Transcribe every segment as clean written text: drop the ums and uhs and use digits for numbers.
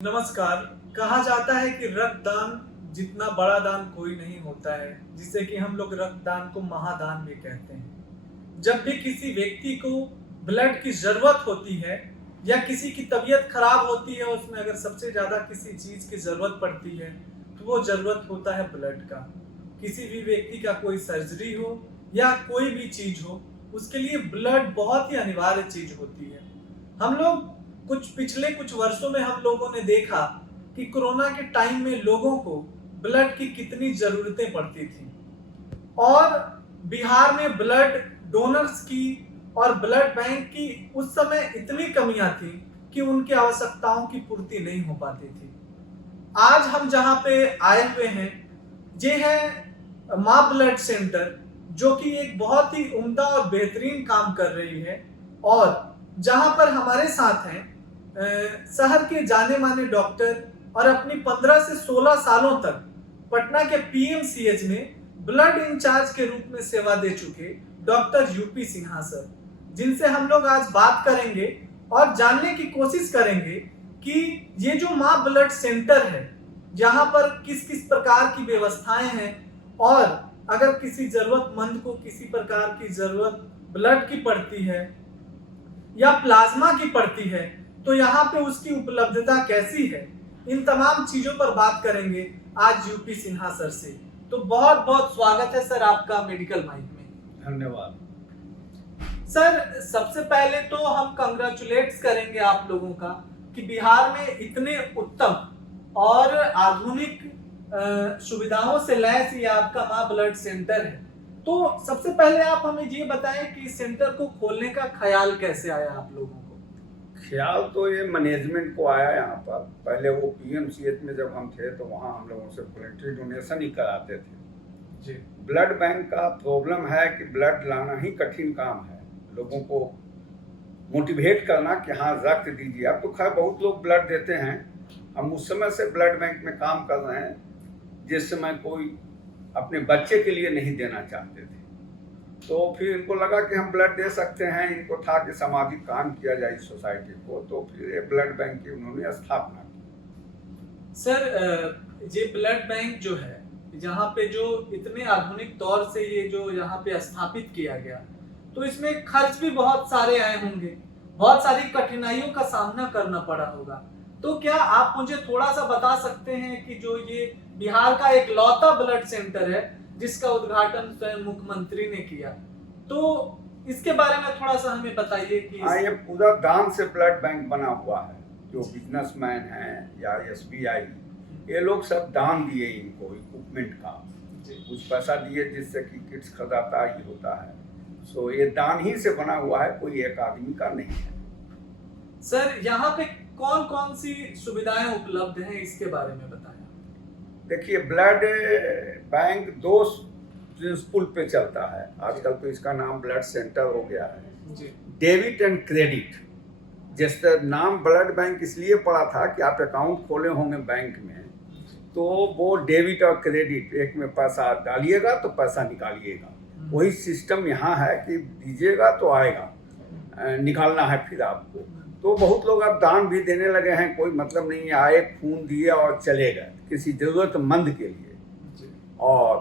नमस्कार। कहा जाता है कि रक्तदान जितना बड़ा दान कोई नहीं होता है, जिसे कि हम लोग रक्तदान को महादान भी कहते हैं। जब भी किसी व्यक्ति को ब्लड की जरूरत होती है या किसी की तबीयत खराब होती है, उसमें अगर सबसे ज्यादा किसी चीज की जरूरत पड़ती है तो वो जरूरत होता है ब्लड का। किसी भी व्यक्ति का कोई सर्जरी हो या कोई भी चीज हो, उसके लिए ब्लड बहुत ही अनिवार्य चीज होती है। हम लोग पिछले कुछ वर्षों में हम लोगों ने देखा कि कोरोना के टाइम में लोगों को ब्लड की कितनी जरूरतें पड़ती थी और बिहार में ब्लड डोनर्स की और ब्लड बैंक की उस समय इतनी कमियां थी कि उनकी आवश्यकताओं की पूर्ति नहीं हो पाती थी। आज हम जहां पे आए हुए हैं, ये है माँ ब्लड सेंटर, जो कि एक बहुत ही उम्दा और बेहतरीन काम कर रही है और जहां पर हमारे साथ हैं शहर के जाने माने डॉक्टर और अपनी 15 से 16 सालों तक पटना के पीएमसीएच में ब्लड इंचार्ज के रूप में सेवा दे चुके डॉक्टर यूपी सिन्हा सर, जिनसे हम लोग आज बात करेंगे और जानने की कोशिश करेंगे कि ये जो माँ ब्लड सेंटर है, यहाँ पर किस किस प्रकार की व्यवस्थाएं हैं और अगर किसी जरूरतमंद को किसी प्रकार की जरूरत ब्लड की पड़ती है या प्लाज्मा की पड़ती है तो यहाँ पे उसकी उपलब्धता कैसी है, इन तमाम चीजों पर बात करेंगे आज यूपी सिन्हा सर से। तो बहुत बहुत स्वागत है सर आपका मेडिकल माइक में। धन्यवाद सर, सबसे पहले तो हम कंग्रेचुलेट्स करेंगे आप लोगों का कि बिहार में इतने उत्तम और आधुनिक सुविधाओं से लैस ये आपका माँ ब्लड सेंटर है। तो सबसे पहले आप हमें ये बताएं कि इस सेंटर को खोलने का ख्याल कैसे आया आप लोगों को? ख्याल तो ये मैनेजमेंट को आया। यहाँ पर पहले वो पीएमसीएच में जब हम थे तो वहाँ हम लोगों से वॉलंटरी डोनेशन ही कराते थे जी। ब्लड बैंक का प्रॉब्लम है कि ब्लड लाना ही कठिन काम है, लोगों को मोटिवेट करना कि हाँ रक्त दीजिए। अब तो खैर बहुत लोग ब्लड देते हैं। हम उस समय से ब्लड बैंक में काम कर रहे हैं जिस समय कोई अपने बच्चे के लिए नहीं देना चाहते थे, तो फिर इनको लगा कि हम ब्लड दे सकते हैं। इनको था कि सामाजिक काम किया जाए इस सोसाइटी को, तो फिर ये ब्लड बैंक की उन्होंने स्थापना की। सर, ये ब्लड बैंक जो है, यहाँ पे जो इतने आधुनिक तौर से ये जो यहाँ पे स्थापित किया गया, तो इसमें खर्च भी बहुत सारे आए होंगे, बहुत सारी कठिनाइयों का सामना करना पड़ा होगा। तो क्या आप मुझे थोड़ा सा बता सकते हैं कि जो ये बिहार का एक लौता ब्लड सेंटर है जिसका उद्घाटन स्वयं मुख्यमंत्री ने किया, तो इसके बारे में थोड़ा सा हमें बताइए कि ये पूरा दान से ब्लड बैंक बना हुआ है। जो बिजनेसमैन हैं या एसबीआई, ये लोग सब दान दिए इनको इक्विपमेंट का, कुछ पैसा दिए जिससे कि किट्स खरीदाता ही होता है। सो ये दान ही से बना हुआ है, कोई एक आदमी का नहीं है। सर, यहाँ पे कौन कौन सी सुविधाएं उपलब्ध हैं, इसके बारे में बताएं। देखिए, ब्लड बैंक दो प्रिंसिपल पे चलता है आजकल, तो इसका नाम ब्लड सेंटर हो गया है जी। Debit and credit. जैसे नाम ब्लड बैंक इसलिए पड़ा था कि आप अकाउंट खोले होंगे बैंक में, तो वो डेबिट और क्रेडिट, एक में पैसा डालिएगा तो पैसा निकालिएगा। वही सिस्टम यहाँ है कि दीजिएगा तो आएगा, निकालना है फिर आपको। तो बहुत लोग अब दान भी देने लगे हैं, कोई मतलब नहीं है, आए खून दिए और चले गए किसी जरूरतमंद के लिए। और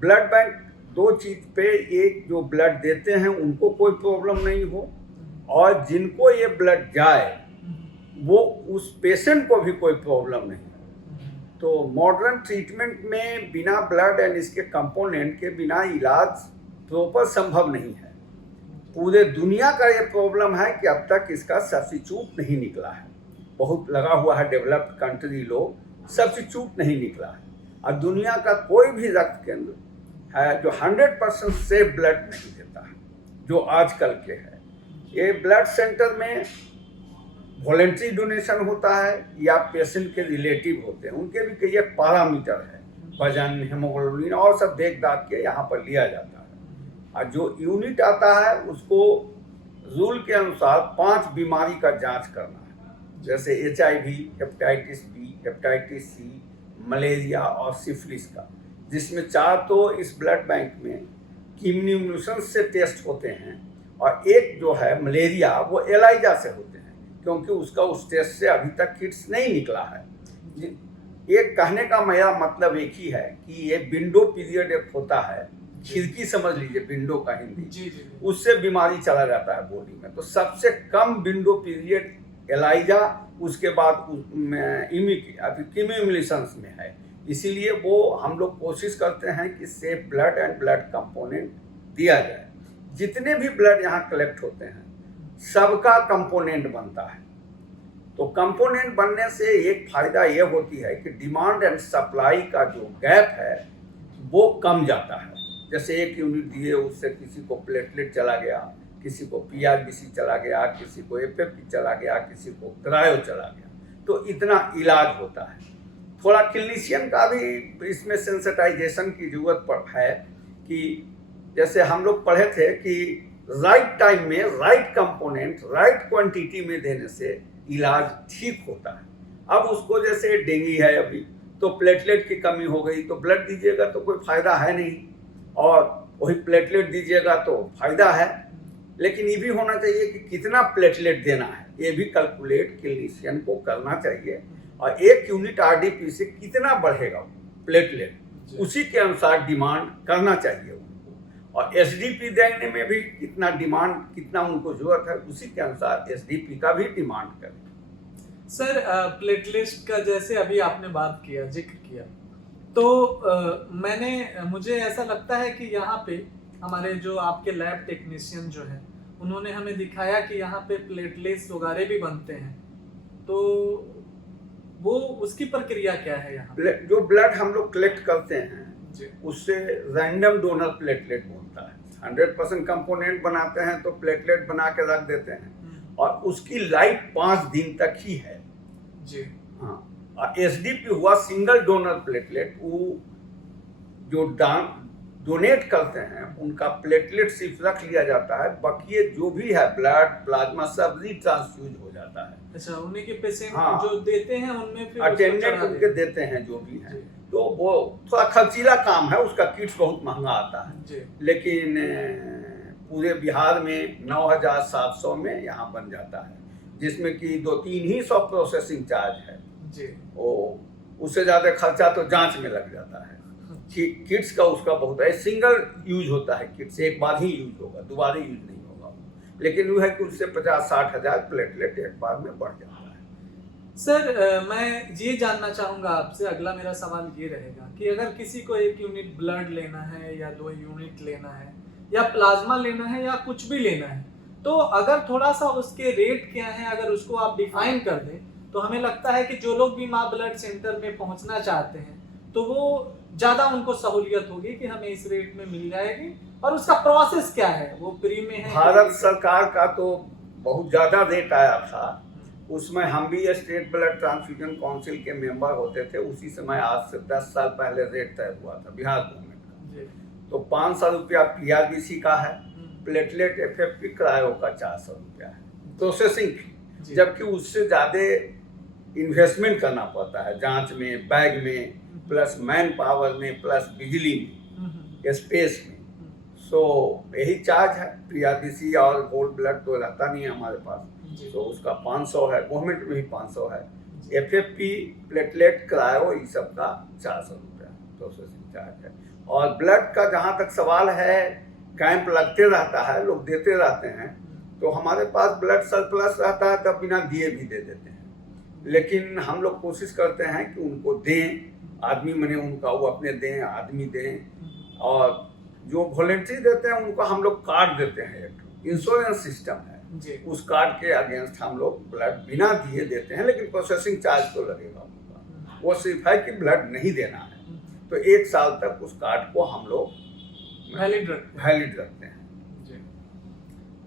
ब्लड बैंक दो चीज पे, एक जो ब्लड देते हैं उनको कोई प्रॉब्लम नहीं हो, और जिनको ये ब्लड जाए वो उस पेशेंट को भी कोई प्रॉब्लम नहीं। तो मॉडर्न ट्रीटमेंट में बिना ब्लड एंड इसके कंपोनेंट के बिना इलाज प्रॉपर संभव नहीं है। पूरे दुनिया का ये प्रॉब्लम है कि अब तक इसका सब्स्टिट्यूट नहीं निकला है। बहुत लगा हुआ है डेवलप्ड कंट्री लोग, सब्स्टिट्यूट नहीं निकला है। और दुनिया का कोई भी रक्त केंद्र है जो 100% सेफ ब्लड नहीं देता है, जो आजकल के है। ये ब्लड सेंटर में वॉलेंट्री डोनेशन होता है या पेशेंट के रिलेटिव होते हैं, उनके भी कई पैरामीटर है, वजन, हेमोग्लोबिन और सब देख दाख के यहाँ पर लिया जाता है। और जो यूनिट आता है उसको रूल के अनुसार 5 बीमारी का जांच करना है, जैसे HIV, hepatitis B, hepatitis C, malaria और सिफिलिस का, जिसमें 4 तो इस ब्लड बैंक में किम्यूनिशन से टेस्ट होते हैं, और एक जो है मलेरिया वो एलाइजा से होते हैं क्योंकि उसका उस टेस्ट से अभी तक किट्स नहीं निकला है। एक कहने का मेरा मतलब एक ही है कि ये विंडो पीरियड एक होता है, खिड़की समझ लीजिए विंडो का हिंदी, जी जी। उससे बीमारी चला जाता है बॉडी में। तो सबसे कम विंडो पीरियड एलाइजा, उसके बाद कीमोइम्यूलेशंस में है। इसीलिए वो हम लोग कोशिश करते हैं कि safe blood and blood component दिया जाए। जितने भी ब्लड यहाँ कलेक्ट होते हैं सबका कंपोनेंट बनता है। तो कंपोनेंट बनने से एक फायदा ये होती है कि डिमांड एंड सप्लाई का जो गैप है वो कम जाता है। जैसे एक यूनिट दिए, उससे किसी को प्लेटलेट चला गया, किसी को पीआरबीसी चला गया, किसी को एफएफपी चला गया, किसी को क्रायो चला गया, तो इतना इलाज होता है। थोड़ा क्लिनिशियन का भी इसमें सेंसिटाइजेशन की जरूरत है कि जैसे हम लोग पढ़े थे कि राइट टाइम में राइट कंपोनेंट राइट क्वांटिटी में देने से इलाज ठीक होता है। अब उसको जैसे डेंगू है अभी, तो प्लेटलेट की कमी हो गई, तो ब्लड दीजिएगा तो कोई फायदा है नहीं, और वही प्लेटलेट दीजिएगा तो फायदा है। लेकिन ये भी होना चाहिए कि कितना प्लेटलेट देना है, ये भी कैलकुलेट क्लिनिशियन को करना चाहिए। और एक यूनिट आरडीपी से कितना बढ़ेगा प्लेटलेट, उसी के अनुसार डिमांड करना चाहिए उनको। और एसडीपी देने में भी कितना डिमांड, कितना उनको जरूरत है, उसी के अनुसार एसडीपी का भी डिमांड करें। सर प्लेटलेट्स का जैसे अभी आपने बात किया, जिक्र किया, तो मुझे ऐसा लगता है कि यहाँ पे हमारे जो आपके लैब टेक्नीशियन जो हैं उन्होंने हमें दिखाया कि यहाँ पे प्लेटलेट्स वगैरह भी बनते हैं, तो वो उसकी प्रक्रिया क्या है यहाँ? जो ब्लड हम लोग कलेक्ट करते हैं जी। उससे रैंडम डोनर प्लेटलेट बनता है। 100% कंपोनेंट बनाते हैं तो प्लेटलेट बना के रख देते हैं, और उसकी लाइफ 5 दिन तक ही है जी। हाँ। और एसडीपी हुआ सिंगल डोनर प्लेटलेट, वो जो डोनेट करते हैं उनका प्लेटलेट सिर्फ रख लिया जाता है, बाकी जो भी है ब्लड प्लाज्मा सब रिट्रांसफ्यूज हो जाता है। अच्छा, उन्हीं के पेशेंट हाँ। जो देते हैं उनमें फिर अटेंडेंट उनके देते हैं जो भी है, तो वो थोड़ा खर्चीला काम है, उसका किट्स बहुत महंगा आता है जी। लेकिन पूरे बिहार में 9,700 में यहाँ बन जाता है, जिसमें कि 2-3 ही सौ प्रोसेसिंग चार्ज है जी। उससे ज़्यादा खर्चा तो जांच में लग जाता है। किट्स का उसका बहुत है, सिंगल यूज होता है किट्स, एक बार ही यूज होगा, दोबारा यूज नहीं होगा। लेकिन वो है कि उससे 50-60 हज़ार प्लेटलेट एक बार में बढ़ जाता है। सर मैं ये जानना चाहूँगा आपसे, अगला मेरा सवाल ये रहेगा कि अगर किसी को 1 यूनिट ब्लड लेना है या 2 यूनिट लेना है या प्लाज्मा लेना है या कुछ भी लेना है, तो अगर थोड़ा सा उसके रेट क्या है अगर उसको आप डिफाइन कर दें, तो हमें लगता है कि जो लोग भी माँ ब्लड सेंटर में पहुँचना चाहते हैं तो वो ज़्यादा उनको सहूलियत होगी कि हमें इस रेट में मिल जाएगी। और उसका प्रोसेस क्या है, वो फ्री में है? भारत सरकार का तो बहुत ज़्यादा रेट आया था, उसमें हम भी स्टेट ब्लड ट्रांसफ्यूजन काउंसिल के मेंबर होते थे। उसी समय आज से 10 साल पहले रेट तय हुआ था बिहार गवर्नमेंट का। तो 500 रुपया पीआरबीसी का है, प्लेटलेट एफएफपी क्रायो का 400 रुपया है प्रोसेसिंग फी, जबकि उससे ज़्यादा इन्वेस्टमेंट करना पड़ता है जांच में, बैग में, प्लस मैन पावर में, प्लस बिजली में, स्पेस में। सो यही चार्ज है। पीआरबीसी और होल ब्लड तो रहता नहीं है हमारे पास, तो उसका 500 है, गवर्नमेंट में भी 500 है। एफएफपी, प्लेटलेट, क्रायो, ये सब का 400 रुपया प्रोसेसिंग चार्ज है। और ब्लड का जहाँ तक सवाल है, कैंप लगते रहता है, लोग देते रहते हैं, तो हमारे पास ब्लड सरप्लस रहता है तब बिना दिए भी दे देते हैं। लेकिन हम लोग कोशिश करते हैं कि उनको दें, आदमी मने उनका वो अपने दें, आदमी दें। और जो वॉलेंट्री देते हैं उनको हम लोग कार्ड देते हैं, एक इंश्योरेंस सिस्टम है जी। उस कार्ड के अगेंस्ट हम लोग ब्लड बिना दिए देते हैं, लेकिन प्रोसेसिंग चार्ज तो लगेगा उनका। वो सिर्फ है कि ब्लड नहीं देना है, तो 1 साल तक उस कार्ड को हम लोग वैलिड रखते हैं जी।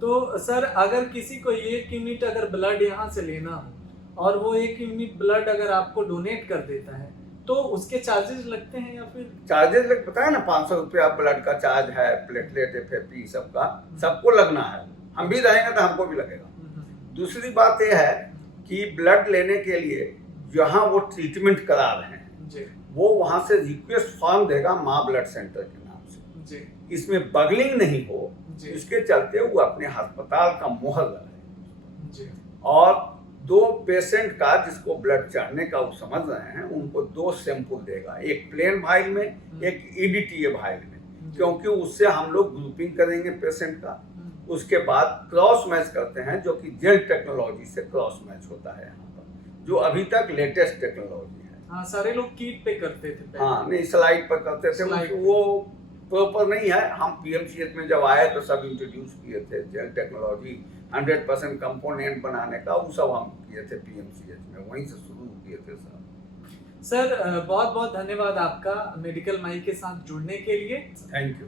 तो सर अगर किसी को 1 यूनिट अगर ब्लड यहाँ से लेना हो और वो 1 यूनिट ब्लड अगर आपको डोनेट कर देता है, तो उसके चार्जेस लगते हैं या फिर? चार्जेस लग पता है ना, 500 रुपया ब्लड का चार्ज है, प्लेटलेट एफएफपी सबका, सबको लगना है। हम भी रहेंगे तो हमको भी लगेगा। दूसरी बात यह है कि ब्लड लेने के लिए जहाँ वो ट्रीटमेंट करा रहे हैं जी, वो वहाँ से रिक्वेस्ट फॉर्म देगा माँ ब्लड सेंटर के नाम से जी। इसमें बगलिंग नहीं हो, इसके चलते वो अपने अस्पताल का मोहर लगाए। और 2 पेशेंट का जिसको ब्लड चढ़ने का वो समझ रहे हैं उनको 2 सैंपल देगा, एक प्लेन वाइल में, एक ईडीटीए वाइल में, क्योंकि उससे हम लोग ग्रुपिंग करेंगे पेशेंट का। उसके बाद क्रॉस मैच करते हैं, जो कि जेल टेक्नोलॉजी से क्रॉस मैच होता है यहाँ पर, जो अभी तक लेटेस्ट टेक्नोलॉजी है। हाँ, सारे लोग कीट पे करते थे पहले। हाँ, नहीं स्लाइड पर करते थे, स्लाइड पे। वो प्रॉपर नहीं है। हम पीएमसीएच में जब आए तो सब इंट्रोड्यूस किए थे जेल टेक्नोलॉजी, 100% कंपोनेंट बनाने का, वो सब हम किए थे पीएमसीएच में, वहीं से शुरू किए थे सर। सर बहुत बहुत धन्यवाद आपका मेडिकल माई के साथ जुड़ने के लिए। Thank you.